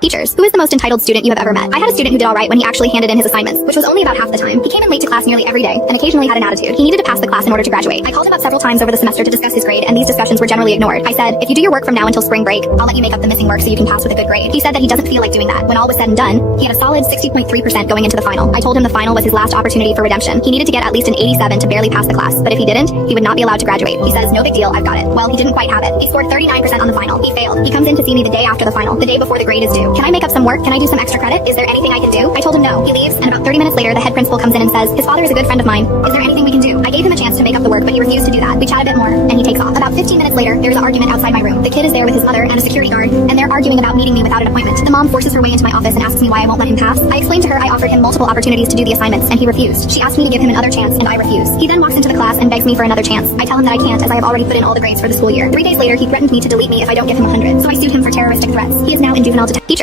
Teachers, who is the most entitled student you have ever met? I had a student who did all right when he actually handed in his assignments, which was only about half the time. He came in late to class nearly every day, and occasionally had an attitude. He needed to pass the class in order to graduate. I called him up several times over the semester to discuss his grade, and these discussions were generally ignored. I said, if you do your work from now until spring break, I'll let you make up the missing work so you can pass with a good grade. He said that he doesn't feel like doing that. When all was said and done, he had a solid 60.3% going into the final. I told him the final was his last opportunity for redemption. He needed to get at least an 87 to barely pass the class, but if he didn't, he would not be allowed to graduate. He says, no big deal, I've got it. Well, he didn't quite have it. He scored 39% on the final. He failed. He comes in to see me the day after the final, the day before the grade is due. Can I make up some work? Can I do some extra credit? Is there anything I can do? I told him no. He leaves, and about 30 minutes later, the head principal comes in and says, his father is a good friend of mine. Is there anything we can do? I gave him a chance to make up the work, but he refused to do that. We chat a bit more, and he takes off. About 15 minutes later, there's an argument outside my room. The kid is there with his mother and a security guard, and they're arguing about meeting me without an appointment. The mom forces her way into my office and asks me why I won't let him pass. I explained to her I offered him multiple opportunities to do the assignments, and he refused. She asked me to give him another chance, and I refuse. He then walks into the class and begs me for another chance. I tell him that I can't, as I have already put in all the grades for the school year. 3 days later, he threatened me to delete me if I don't give him 100, so I sued him for terroristic threats. He is now in juvenile detention.